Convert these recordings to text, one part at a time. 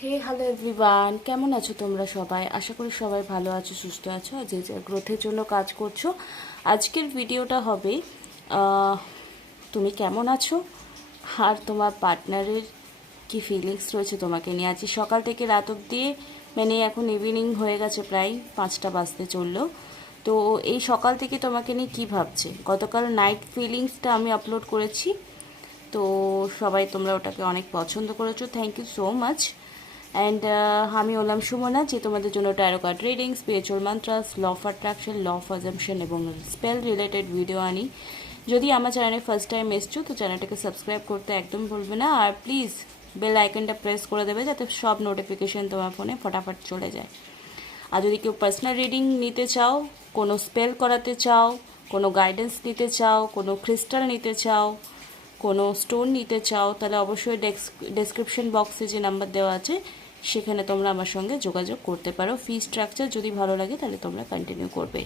হে hello everyone, কেমন আছো তোমরা সবাই? আশা করি সবাই ভালো আছো, সুস্থ আছো, আর যে যার গ্রোথের জন্য কাজ করছো। আজকের ভিডিওটা হবে তুমি কেমন আছো আর তোমার পার্টনারের কি ফিলিংস রয়েছে তোমাকে নিয়ে। আজ সকাল থেকে রাত অবধি, মানে এখন ইভিনিং হয়ে গেছে, প্রায় 5টা বাজতে চললো। তো এই সকাল থেকে তোমাকে নিয়ে কী ভাবছে। গতকাল নাইট ফিলিংসটা আমি আপলোড করেছি, তো সবাই তোমরা ওটাকে অনেক পছন্দ করেছো, thank you so much. And আমি হলাম সুমনা, যে তোমাদের জন্য tarot card reading, spiritual mantras, law of attraction, law of assumption এবং স্পেল রিলেটেড ভিডিও আনি। যদি আমার চ্যানেলে ফার্স্ট টাইম এসছো তো চ্যানেলটাকে সাবস্ক্রাইব করতে একদম ভুলবে না, আর প্লিজ বেল আইকনটা প্রেস করে দেবে যাতে সব নোটিফিকেশন তোমার ফোনে ফটাফট চলে যায়। আর যদি কেউ পার্সোনাল রিডিং নিতে চাও, কোনো স্পেল করাতে চাও, কোনো গাইডেন্স নিতে চাও, কোনো ক্রিস্টাল নিতে চাও, কোনো স্টোন নিতে চাও, তাহলে অবশ্যই ডেসক্রিপশন বক্সে যে নাম্বার দেওয়া আছে সেখানে তোমরা আমার সঙ্গে যোগাযোগ করতে পারো। ফি স্ট্রাকচার যদি ভালো লাগে তাহলে তোমরা কন্টিনিউ করবে।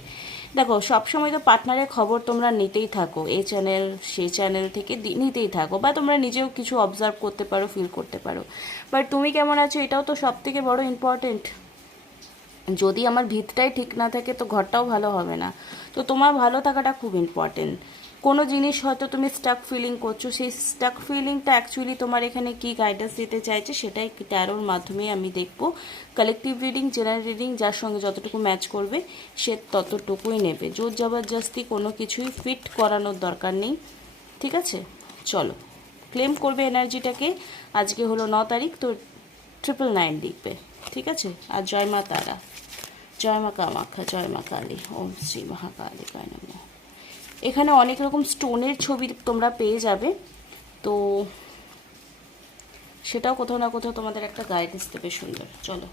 দেখো, সবসময় তো পার্টনারের খবর তোমরা নিতেই থাকো, এই চ্যানেল সেই চ্যানেল থেকে নিতেই থাকো, বা তোমরা নিজেও কিছু অবজার্ভ করতে পারো, ফিল করতে পারো। বাট তুমি কেমন আছো এটাও তো সব থেকে বড় ইম্পর্টেন্ট। যদি আমার ভিতটাই ঠিক না থাকে তো ঘরটাও ভালো হবে না। তো তোমার ভালো থাকাটা খুব ইম্পর্টেন্ট। কোনো জিনিস হয়তো তুমি স্টাক ফিলিং করছো, সেই স্টাক ফিলিংটা অ্যাকচুয়ালি তোমার এখানে কি গাইডেন্স দিতে চাইছে সেটাই ট্যারোর মাধ্যমে আমি দেখবো। কালেকটিভ রিডিং, জেনারেল রিডিং, যার সঙ্গে যতটুকু ম্যাচ করবে সে ততটুকুই নেবে। জোর জবরদস্তি কোনো কিছুই ফিট করানোর দরকার নেই, ঠিক আছে? চলো, ক্লেম করবে এনার্জিটাকে। আজকে হলো 9 তারিখ, তো 999 লিখবে, ঠিক আছে? আর জয় মা তারা, জয় মা কামাখ্যা, জয় মা কালী, ওম শ্রী মহাকালী কায় নমঃ। এখানে অনেক রকম স্টোনের ছবি তোমরা পেয়ে যাবে, তো সেটাও কোথাও না কোথাও তোমাদের একটা গাইডেন্স দেবে সুন্দর। চলো,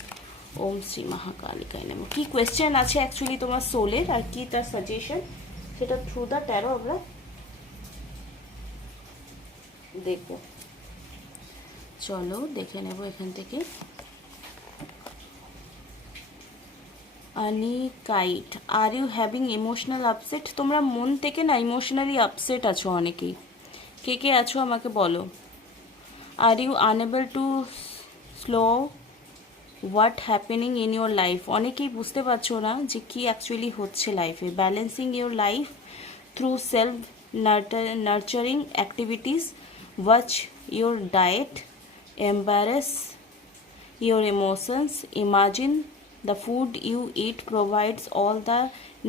ওম শ্রী মহাকালী কায় নমঃ। কী কোয়েশ্চেন আছে অ্যাকচুয়ালি তোমার সোলের, আর কি তার সাজেশন, সেটা থ্রু দ্য ট্যারো আমরা দেখব। চলো দেখে নেব এখান থেকে। আনিকাইট, are you having emotional upset? তোমরা মন থেকে না ইমোশনালি আপসেট আছো অনেকেই। কে কে আছো আমাকে বলো। Are you unable to slow what happening in your life? অনেকেই বুঝতে পারছো না যে কি অ্যাকচুয়ালি হচ্ছে লাইফে। Balancing your life through self nurturing activities, watch your diet, embrace your emotions, imagine the food you eat provides all the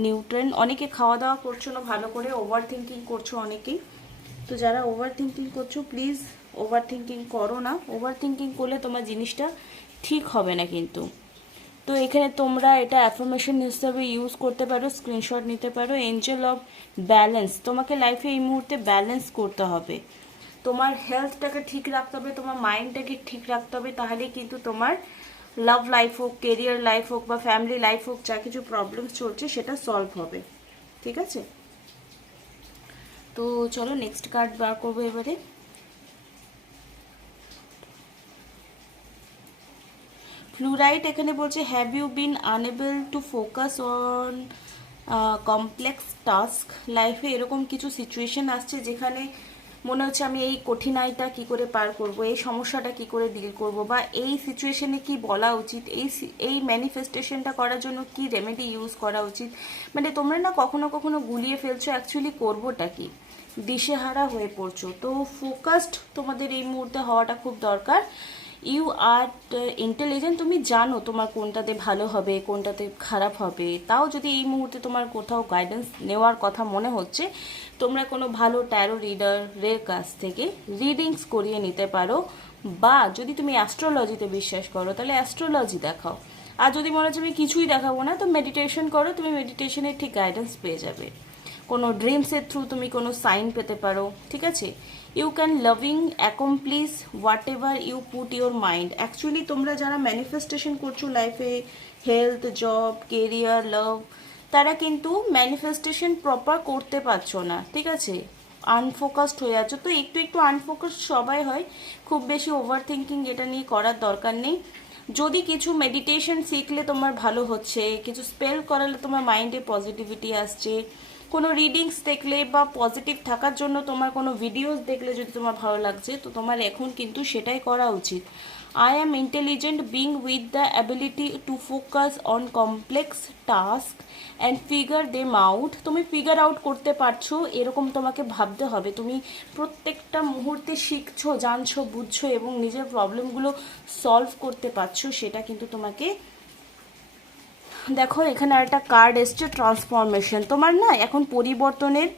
nutrient। অনেকে খাওয়া দাওয়া করছো না ভালো করে, ওভার থিঙ্কিং করছো অনেকেই। তো যারা ওভার থিঙ্কিং করছো প্লিজ ওভার থিঙ্কিং করো না। ওভার থিঙ্কিং করলে তোমার জিনিসটা ঠিক হবে না কিন্তু। তো এখানে তোমরা এটা অ্যাফার্মেশন হিসাবে ইউজ করতে পারো, স্ক্রিনশট নিতে পারো। এঞ্জেল অফ ব্যালেন্স, তোমাকে লাইফে এই মুহূর্তে ব্যালেন্স করতে হবে। তোমার হেলথটাকে ঠিক রাখতে হবে, তোমার মাইন্ডটাকে ঠিক রাখতে হবে, তাহলেই কিন্তু তোমার লাভ লাইফ হোক, কেরিয়ার লাইফ হোক, বা ফ্যামিলি লাইফ হোক, যা কিছু প্রবলেমস চলছে সেটা সলভ হবে, ঠিক আছে? তো চলো নেক্সট কার্ড বার করবো এবারে। ফ্লুরাইট এখানে বলছে, have you been unable to focus on complex task? লাইফে এরকম কিছু সিচুয়েশন আসছে যেখানে মনে হচ্ছে আমি এই কঠিনাইটা কি করে পার করব, এই সমস্যাটা কি করে ডিল করব, বা এই সিচুয়েশনে কি বলা উচিত, এই ম্যানিফেস্টেশনটা করার জন্য কি রেমেডি ইউজ করা উচিত। মানে তোমরা না কখনো কখনো গুলিয়ে ফেলছো অ্যাকচুয়ালি করবোটা কি, দিশেহারা হয়ে পড়ছো। তো ফোকাসড তোমাদের এই মুহূর্তে হওয়াটা খুব দরকার। ইউ আর ইন্টেলিজেন্ট, তুমি জানো তোমার কোনটাতে ভালো হবে, কোনটাতে খারাপ হবে। তাও যদি এই মুহূর্তে তোমার কোথাও গাইডেন্স নেওয়ার কথা মনে হচ্ছে, তোমরা কোনো ভালো ট্যারো রিডারের কাছ থেকে রিডিংস করিয়ে নিতে পারো, বা যদি তুমি অ্যাস্ট্রোলজিতে বিশ্বাস করো তাহলে অ্যাস্ট্রোলজি দেখাও। আর যদি মনে হচ্ছে আমি কিছুই দেখাবো না, তো মেডিটেশন করো, তুমি মেডিটেশনের ঠিক গাইডেন্স পেয়ে যাবে। কোনো ড্রিমসের থ্রু তুমি কোনো সাইন পেতে পারো, ঠিক আছে? You can loving accomplish whatever you put your mind. Actually তোমরা যারা ম্যানিফেস্টেশন করছো লাইফে, হেলথ, জব, কেরিয়ার, লাভ, তারা কিন্তু ম্যানিফেস্টেশন প্রপার করতে পারছো না, ঠিক আছে? আনফোকাসড হয়ে আছো। তো একটু একটু আনফোকাসড সবাই হয়, খুব বেশি ওভার থিঙ্কিং এটা নিয়ে করার দরকার নেই। যদি কিছু মেডিটেশন শিখলে তোমার ভালো হচ্ছে, কিছু স্পেল করালে তোমার মাইন্ডে পজিটিভিটি আসছে, কোনো রিডিংস দেখলে বা পজিটিভ থাকার জন্য তোমার কোনো ভিডিওস দেখলে যদি তোমার ভালো লাগছে, তো তোমার এখন কিন্তু সেটাই করা উচিত। I am intelligent being with the ability to focus on complex tasks and figure them out. তুমি ফিগার আউট করতে পারছো এরকম তোমাকে ভাবতে হবে। তুমি প্রত্যেকটা মুহূর্তে শিখছো, জানছো, বুঝছো এবং নিজের প্রবলেমগুলো সলভ করতে পারছো, সেটা কিন্তু তোমাকে, দেখো এখানে একটা কার্ড এসছে ট্রান্সফরমেশন। তোমার না এখন পরিবর্তনের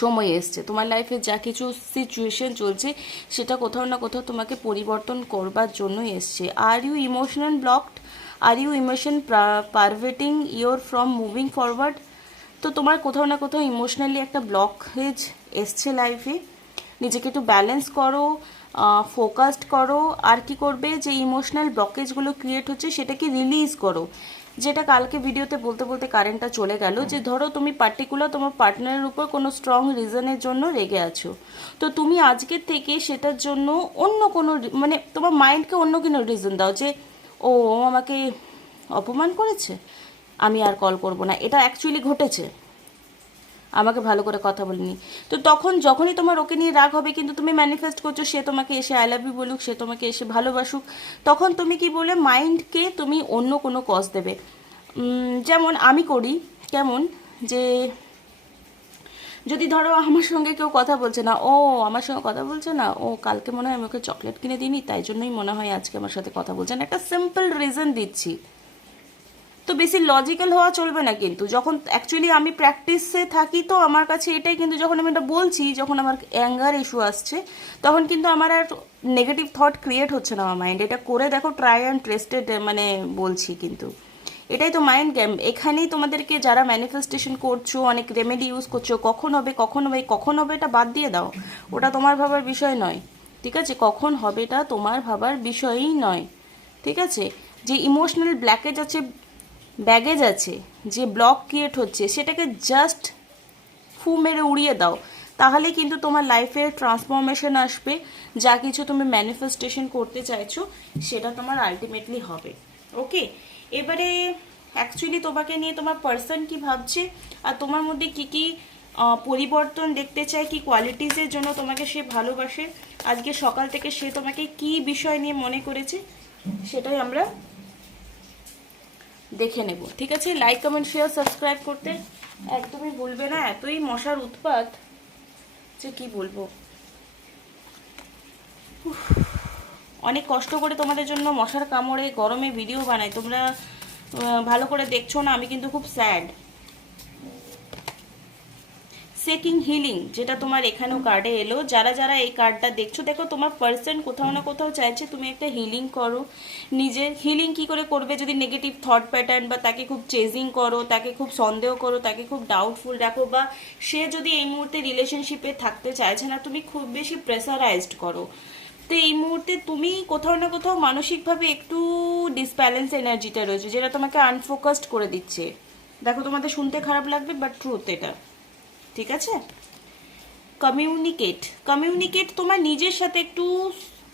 সময় এসছে। তোমার লাইফে যা কিছু সিচুয়েশন চলছে সেটা কোথাও না কোথাও তোমাকে পরিবর্তন করবার জন্য এসছে। Are you emotional blocked, are you emotion preventing your from moving forward. তো তোমার কোথাও না কোথাও ইমোশনালি একটা ব্লকেজ এসছে লাইফে। নিজেকে একটু ব্যালেন্স করো, ফোকাসড করো। আর কি করবে, যে ইমোশনাল ব্লকেজগুলো ক্রিয়েট হচ্ছে সেটাকে রিলিজ করো। যেটা কালকে ভিডিওতে বলতে বলতে কারেন্টটা চলে গেল, যে ধরো তুমি পার্টিকুলার তোমার পার্টনারের উপর কোনো স্ট্রং রিজনের জন্য রেগে আছো, তো তুমি আজকের থেকে সেটার জন্য অন্য কোনো মানে তোমার মাইন্ডকে অন্য কোনো রিজন দাও, যে ও আমাকে অপমান করেছে, আমি আর কল করব না, এটা অ্যাকচুয়ালি ঘটেছে, আমাকে ভালো করে কথা বলিনি। তো তখন যখনই তোমার ওকে নিয়ে রাগ হবে, কিন্তু তুমি ম্যানিফেস্ট করছো সে তোমাকে এসে আই লাভ ইউ বলুক, সে তোমাকে এসে ভালোবাসুক, তখন তুমি কি বলে মাইন্ডকে তুমি অন্য কোনো কজ দেবে। যেমন আমি করি, কেমন, যে যদি ধরো আমার সঙ্গে কেউ কথা বলছে না, ও আমার সঙ্গে কথা বলছে না, ও কালকে মনে হয় আমি ওকে চকলেট কিনে দিইনি, তাই জন্যই মনে হয় আজকে আমার সাথে কথা বলছে না, একটা সিম্পল রিজন দিচ্ছি। তো বেশি লজিক্যাল হওয়া চলবে না, কিন্তু যখন অ্যাকচুয়ালি আমি প্র্যাকটিসে থাকি তো আমার কাছে এটাই, কিন্তু যখন আমি এটা বলছি, যখন আমার অ্যাঙ্গার ইস্যু আসছে, তখন কিন্তু আমার আর নেগেটিভ থট ক্রিয়েট হচ্ছে না আমার মাইন্ড। এটা করে দেখো, ট্রাই অ্যান্ড ট্রেস্টেড, মানে বলছি কিন্তু এটাই তো মাইন্ড গেম। এখানেই তোমাদেরকে যারা ম্যানিফেস্টেশন করছো, অনেক রেমেডি ইউজ করছো, কখন হবে কখন হবে কখন হবে এটা বাদ দিয়ে দাও, ওটা তোমার ভাবার বিষয় নয়, ঠিক আছে? কখন হবে এটা তোমার ভাবার বিষয়ই নয়, ঠিক আছে? যে ইমোশনাল ব্ল্যাকেজ আছে, ব্যাগেজ আছে, যে ব্লক ক্রিয়েট হচ্ছে, সেটাকে জাস্ট ফু মেরে উড়িয়ে দাও, তাহলে কিন্তু তোমার লাইফে ট্রান্সফরমেশন আসবে। যা কিছু তুমি ম্যানিফেস্টেশন করতে চাইছো সেটা তোমার আলটিমেটলি হবে। ওকে, এবারে অ্যাকচুয়ালি তোমাকে নিয়ে তোমার পার্সন কি ভাবছে, আর তোমার মধ্যে কি কি পরিবর্তন দেখতে চায়, কি কোয়ালিটিসের জন্য তোমাকে সে ভালোবাসে, আজকে সকাল থেকে সে তোমাকে কি বিষয় নিয়ে মনে করেছে, সেটাই আমরা দেখে নেব, ঠিক আছে? লাইক কমেন্ট শেয়ার সাবস্ক্রাইব করতে একদমই ভুলবে না। এতই মশার উৎপাত যে কি বলবো। অনেক কষ্ট করে তোমাদের জন্য মশার কামড়ে গরমে ভিডিও বানাই, তোমরা ভালো করে দেখছো না, আমি কিন্তু খুব স্যাড। সেকিং হিলিং, যেটা তোমার এখানেও কার্ডে এলো, যারা যারা এই কার্ডটা দেখছো, দেখো তোমার পার্সন কোথাও না কোথাও চাইছে তুমি একটা হিলিং করো। নিজের হিলিং কি করে করবে, যদি নেগেটিভ থট প্যাটার্ন, বা তাকে খুব চেজিং করো, তাকে খুব সন্দেহ করো, তাকে খুব ডাউটফুল রাখো, বা সে যদি এই মুহূর্তে রিলেশনশিপে থাকতে চাইছে না, তুমি খুব বেশি প্রেসারাইজড করো, তো এই মুহূর্তে তুমি কোথাও না কোথাও মানসিকভাবে একটু ডিসব্যালেন্স এনার্জিটা রয়েছে, যেটা তোমাকে আনফোকাসড করে দিচ্ছে। দেখো তোমাদের শুনতে খারাপ লাগবে, বাট ট্রুথ এটা, ঠিক আছে? কমিউনিকেট, কমিউনিকেট, তোমার নিজের সাথে একটু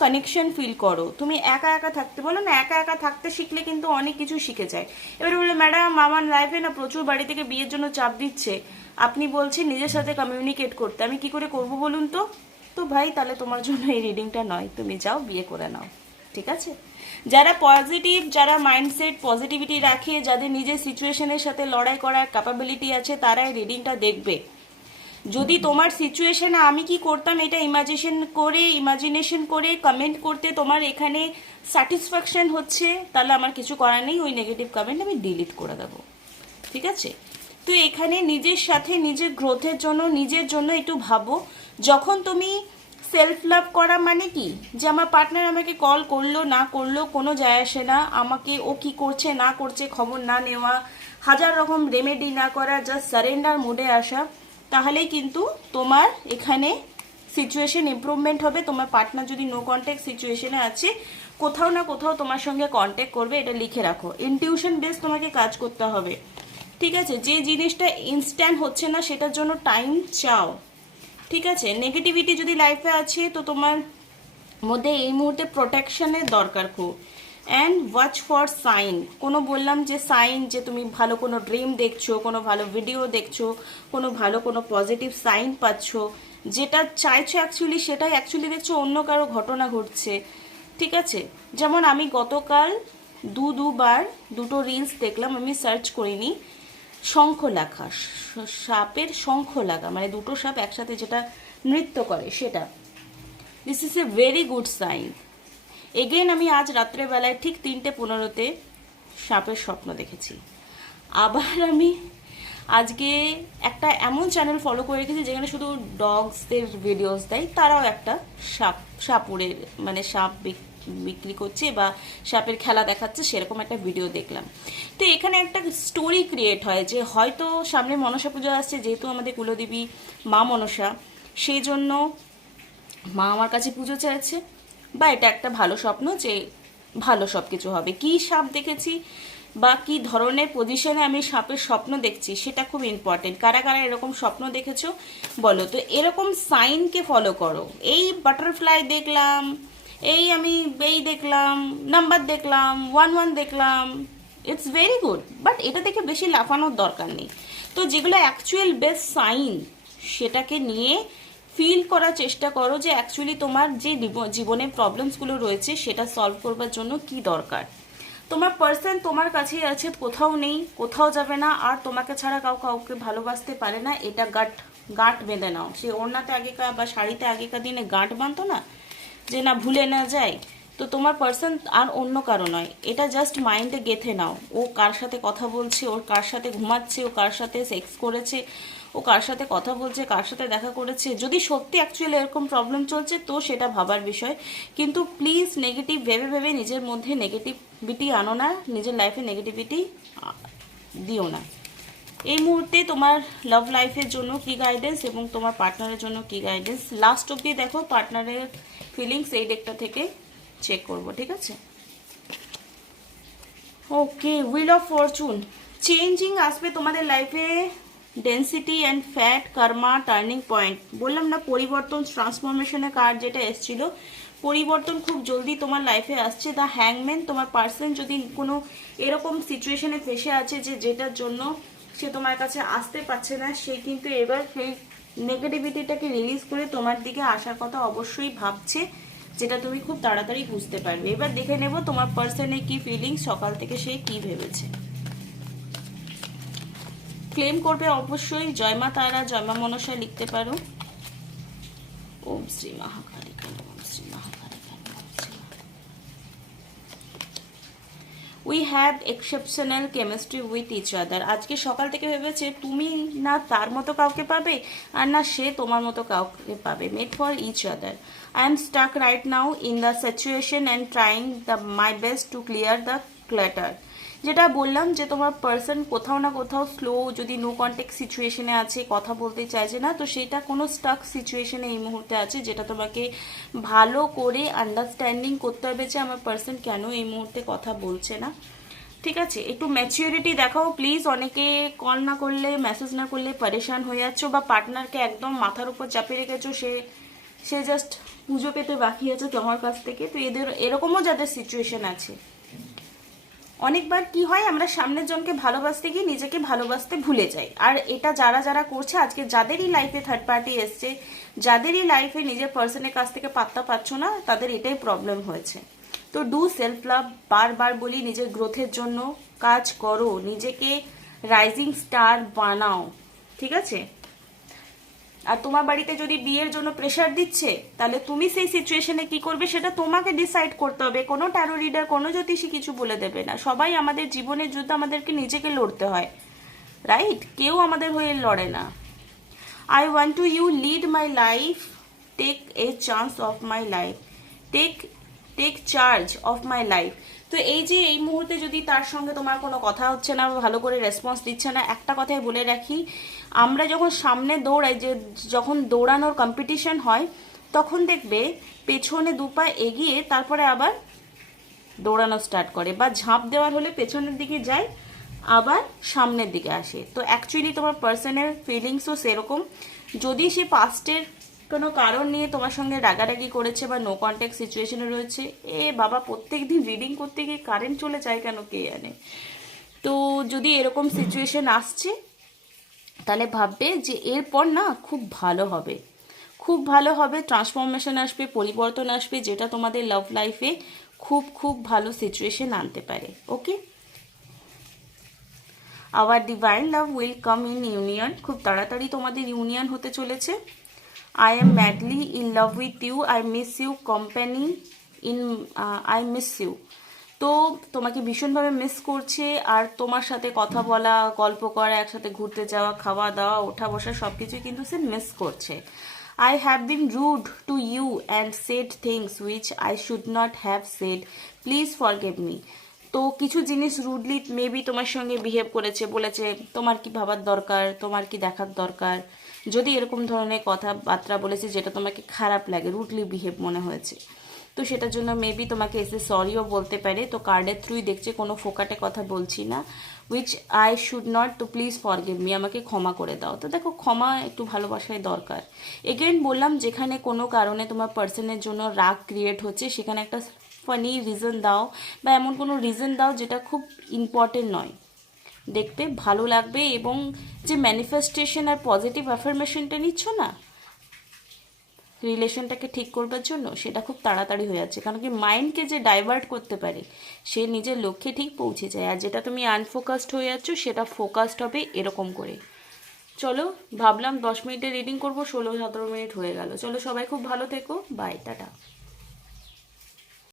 কানেকশন ফিল করো। তুমি একা একা থাকতে, বলো না একা একা থাকতে শিখলে কিন্তু অনেক কিছু শিখে যায়। এবারে বললো ম্যাডাম আমার লাইফে না প্রচুর বাড়ি থেকে বিয়ের জন্য চাপ দিচ্ছে, আপনি বলছেন নিজের সাথে কমিউনিকেট করতে, আমি কি করে করব বলুন তো? তো ভাই তাহলে তোমার জন্য এই রিডিংটা নয়, তুমি যাও বিয়ে করে নাও, ঠিক আছে? যারা পজিটিভ, যারা মাইন্ডসেট পজিটিভিটি রাখে, যাদের নিজের সিচুয়েশনের সাথে লড়াই করার ক্যাপাবিলিটি আছে, তারা এই রিডিংটা দেখবে। যদি তোমার সিচুয়েশনে আমি কি করতাম এটা ইমাজিনেশন করে কমেন্ট করতে তোমার এখানে স্যাটিসফ্যাকশন হচ্ছে, তাহলে আমার কিছু করার নেই, ওই নেগেটিভ কমেন্ট আমি ডিলিট করে দেবো, ঠিক আছে? তো এখানে নিজের সাথে নিজের গ্রোথের জন্য, নিজের জন্য একটু ভাবো। যখন তুমি সেলফ লাভ করা মানে কি, যে আমার পার্টনার আমাকে কল করলো না করলো কোনো যায় আসে না, আমাকে ও কি করছে না করছে খবর না নেওয়া, হাজার রকম রেমেডি না করা, জাস্ট সারেন্ডার মোডে আসা, তাহলেই কিন্তু তোমার এখানে সিচুয়েশন ইমপ্রুভমেন্ট হবে। তোমার পার্টনার যদি নো কন্ট্যাক্ট সিচুয়েশনে আছে, কোথাও না কোথাও তোমার সঙ্গে কন্ট্যাক্ট করবে, এটা লিখে রাখো। ইনটিউশন বেস তোমাকে কাজ করতে হবে, ঠিক আছে? যে জিনিসটা ইনস্ট্যান্ট হচ্ছে না সেটার জন্য টাইম চাও, ঠিক আছে? নেগেটিভিটি যদি লাইফে আছে তো তোমার মধ্যে এই মুহূর্তে প্রোটেকশনের দরকার খুব। অ্যান্ড ওয়াচ ফর সাইন, কোনো বললাম যে সাইন, যে তুমি ভালো কোনো ড্রিম দেখছো, কোনো ভালো ভিডিও দেখছো, কোনো ভালো কোনো পজিটিভ সাইন পাচ্ছ, যেটা চাইছো অ্যাকচুয়ালি সেটাই অ্যাকচুয়ালি দেখছো অন্য কারো ঘটনা ঘটছে। ঠিক আছে, যেমন আমি গতকাল দুবার দুটো রিলস দেখলাম, আমি সার্চ করিনি, শঙ্খ লাগা, সাপের শঙ্খ লাগা, মানে দুটো সাপ একসাথে যেটা নৃত্য করে সেটা। This is a very good sign. Again আমি আজ রাত্রেবেলায় ঠিক 3:15-তে সাপের স্বপ্ন দেখেছি। আবার আমি আজকে একটা এমন চ্যানেল ফলো করে রেখেছি যেখানে শুধু ডগসদের ভিডিওস দেয়, তারাও একটা সাপুরের মানে সাপ বিক্রি করছে বা সাপের খেলা দেখাচ্ছে, সেরকম একটা ভিডিও দেখলাম। তো এখানে একটা স্টোরি ক্রিয়েট হয় যে হয়তো সামনে মনসা পুজো আসছে, যেহেতু আমাদের কুলদেবী মা মনসা, সেই জন্য মা আমার কাছে পুজো চাইছে, বা এটা একটা ভালো স্বপ্ন যে ভালো সব কিছু হবে। কি সাপ দেখেছি বা কি ধরনের পজিশনে আমি সাপের স্বপ্ন দেখছি সেটা খুব ইম্পর্টেন্ট। কারা কারা এরকম স্বপ্ন দেখেছো বলো তো। এরকম সাইনকে ফলো করো। এই বাটারফ্লাই দেখলাম, আমি দেখলাম, নাম্বার দেখলাম, 1 দেখলাম, ইটস ভেরি গুড, বাট এটা দেখে বেশি লাফানোর দরকার নেই। তো যেগুলো অ্যাকচুয়াল বেস্ট সাইন সেটাকে নিয়ে ফিল করার চেষ্টা করো যে অ্যাকচুয়ালি তোমার যে জীবনে প্রবলেমসগুলো রয়েছে সেটা সলভ করবার জন্য কি দরকার। তোমার পার্সন তোমার কাছেই আছে, কোথাও নেই, কোথাও যাবে না, আর তোমাকে ছাড়া কাউকে ভালোবাসতে পারে না, এটা গাঁট বেঁধে নাও। সে ওড়নাতে আগেকার বা শাড়িতে আগেকার দিনে গাঁট বাঁধতো না, যে না ভুলে না যায়, তো তোমার পার্সন আর অন্য কারো নয়, এটা জাস্ট মাইন্ডে গেঁথে নাও। ও কার সাথে কথা বলছে, ওর কার সাথে ঘুমাচ্ছে, ও কার সাথে সেক্স করেছে, ও কার সাথে কথা বলছে, কার সাথে দেখা করেছে। যদি সত্যি অ্যাকচুয়ালি এরকম প্রবলেম চলছে তো সেটা ভাবার বিষয়, কিন্তু প্লিজ নেগেটিভ ভেবে নিজের মধ্যে নেগেটিভিটি আনো না, নিজের লাইফে নেগেটিভিটি দিও না। এই মুহূর্তে তোমার লাভ লাইফের জন্য কি গাইডেন্স এবং তোমার পার্টনারের জন্য কি গাইডেন্স, লাস্ট অবধি দেখো। পার্টনারের ফিলিংস এই ডেকটা থেকে চেক করব, ঠিক আছে? ওকে, হুইল অফ ফরচুন, চেঞ্জিং আসবে তোমাদের লাইফে, density and fat, Karma, turning point. বললাম না পরিবর্তন, ট্রান্সফরমেশনের কার্ড যেটা এসেছিল, পরিবর্তন খুব জলদি তোমার লাইফে আসছে। দ্য হ্যাংম্যান, তোমার পার্সন যদি কোনো এরকম সিচুয়েশনে ফেসে আছে যেটার জন্য সে তোমার কাছে আসতে পারছে না, সে কিন্তু এবার সেই নেগেটিভিটিটাকে রিলিজ করে তোমার দিকে আসার কথা অবশ্যই ভাবছে, যেটা তুমি খুব তাড়াতাড়ি বুঝতে পারবে। এবার দেখে নেব তোমার পার্সনের কি ফিলিংস, সকাল থেকে সে কি ভেবেছে। ক্লেম করবে অবশ্যই, জয় মা তারা, জয় মা মনসা লিখতে পারো। Om Shri Mahakali, Om Shri Mahakali. We have exceptional chemistry with each other. আজকে সকাল থেকে ভেবেছে তুমি না তার মতো কাউকে পাবে আর না সে তোমার মতো কাউকে পাবে। Made for each other. I am stuck right now in the situation and trying the my best to clear the clutter. যেটা বললাম যে তোমার পার্সন কোথাও না কোথাও স্লো, যদি নো কন্ট্যাক্ট সিচুয়েশনে আছে, কথা বলতে চাইছে না, তো সেটা কোনো স্টাক সিচুয়েশনে এই মুহূর্তে আছে, যেটা তোমাকে ভালো করে আন্ডারস্ট্যান্ডিং করতে হবে যে আমার পার্সন কেন এই মুহূর্তে কথা বলছে না। ঠিক আছে, একটু ম্যাচিউরিটি দেখাও প্লিজ। অনেকে কল না করলে, মেসেজ না করলে পরেশান হয়ে যাচ্ছ, বা পার্টনারকে একদম মাথার উপর চাপিয়ে রেখেছো, সে জাস্ট পুজো পেতে বাকি আছে তোমার কাছ থেকে। তো এরকমও যাদের সিচুয়েশন আছে, অনেকবার কি হয় আমরা সামনের জনকে ভালোবাসতে গিয়ে নিজেকে ভালোবাসতে ভুলে যাই। আর এটা যারা করছে, আজকে যাদেরই লাইফে থার্ড পার্টি এসছে, যাদেরই লাইফে নিজের পার্সনের কাছ থেকে পাত্তা পাচ্ছ না, তাদের এটাই প্রবলেম হয়েছে। তো ডু সেলফ লাভ, বারবার বলি, নিজের গ্রোথের জন্য কাজ করো, নিজেকে রাইজিং স্টার বানাও, ঠিক আছে? আর তোমার বাড়িতে যদি বিয়ের জন্য প্রেশার দিচ্ছে, তাহলে তুমি সেই সিচুয়েশনে কি করবে সেটা তোমাকে ডিসাইড করতে হবে। কোনো ট্যারো রিডার, কোনো জ্যোতিষী কিছু বলে দেবে না। সবাই আমাদের জীবনের যুদ্ধ আমাদেরকে নিজেকে লড়তে হয়, রাইট? কেউ আমাদের হয়ে লড়ে না। I want to you lead my life, take a chance of my life, take charge of my life. তো এই যে এই মুহূর্তে যদি তার সঙ্গে তোমার কোনো কথা হচ্ছে না, ভালো করে রেসপন্স দিচ্ছে না, একটা কথাই বলে রাখি, আমরা যখন সামনে দৌড়াই, যে যখন দৌড়ানোর কম্পিটিশন হয়, তখন দেখবে পেছনে দুপা এগিয়ে তারপরে আবার দৌড়ানো স্টার্ট করে, বা ঝাঁপ দেওয়ার হলে পেছনের দিকে যায় আবার সামনের দিকে আসে। তো অ্যাকচুয়ালি তোমার পার্সনের ফিলিংসও সেরকম। যদি সে পাস্টের কোনো কারণ নিয়ে তোমার সঙ্গে রাগারাগি করেছে বা নো কন্ট্যাক্ট সিচুয়েশনে রয়েছে, বাবা প্রত্যেক দিন রিডিং করতে গিয়ে কারেন্ট চলে যায় কেন কে জানে। তো যদি এরকম সিচুয়েশন আসছে, তাহলে ভাববে যে এরপর না খুব ভালো হবে, খুব ভালো হবে, ট্রান্সফরমেশন আসবে, পরিবর্তন আসবে, যেটা তোমাদের লাভ লাইফে খুব খুব ভালো সিচুয়েশন আনতে পারে। Okay, our divine love will come in union, খুব তাড়াতাড়ি তোমাদের ইউনিয়ন হতে চলেছে। I am madly in love with you, I miss you company in, I miss you. তো তোমাকে ভীষণভাবে মিস করছে, আর তোমার সাথে কথা বলা, গল্প করা, একসাথে ঘুরতে যাওয়া, খাওয়া দাওয়া, ওঠা বসা সব কিছুই কিন্তু সে মিস করছে। I have been rude to you and said things which I should not have said. Please forgive me. তো কিছু জিনিস রুডলি মেবি তোমার সঙ্গে বিহেভ করেছে, বলেছে তোমার কি ভাবার দরকার, তোমার কি দেখার দরকার, যদি এরকম ধরনের কথাবার্তা বলেছে যেটা তোমাকে খারাপ লাগে, রুডলি বিহেভ মনে হয়েছে, তো সেটার জন্য মেবি তোমাকে এসে সরিও বলতে পারে। তো কার্ডের থ্রুই দেখছে, কোনো ফোকাটে কথা বলছি না, উইচ আই শুড নট, তো প্লিজ ফরগিভ মি, আমাকে ক্ষমা করে দাও। তো দেখো, ক্ষমা একটু ভালোবাসায় দরকার। এগেইন বললাম, যেখানে কোনো কারণে তোমার পার্সনের জন্য রাগ ক্রিয়েট হচ্ছে, সেখানে একটা ফানি রিজন দাও, বা এমন কোনো রিজন দাও যেটা খুব ইম্পর্টেন্ট নয়, দেখতে ভালো লাগবে। এবং যে ম্যানিফেস্টেশন আর পজিটিভ অ্যাফার্মেশনটা নিচ্ছ না রিলেশনটাকে ঠিক করবার জন্য, সেটা খুব তাড়াতাড়ি হয়ে যাচ্ছে। কারণ কি, মাইন্ডকে যে ডাইভার্ট করতে পারে সে নিজের লক্ষ্যে ঠিক পৌঁছে যায়, আর যেটা তুমি আনফোকাসড হয়ে যাচ্ছ সেটা ফোকাসড হবে এরকম করে। চলো, ভাবলাম 10 মিনিটের রিডিং করবো, 16-17 মিনিট হয়ে গেল। চলো, সবাই খুব ভালো থেকো, বাই, টাটা।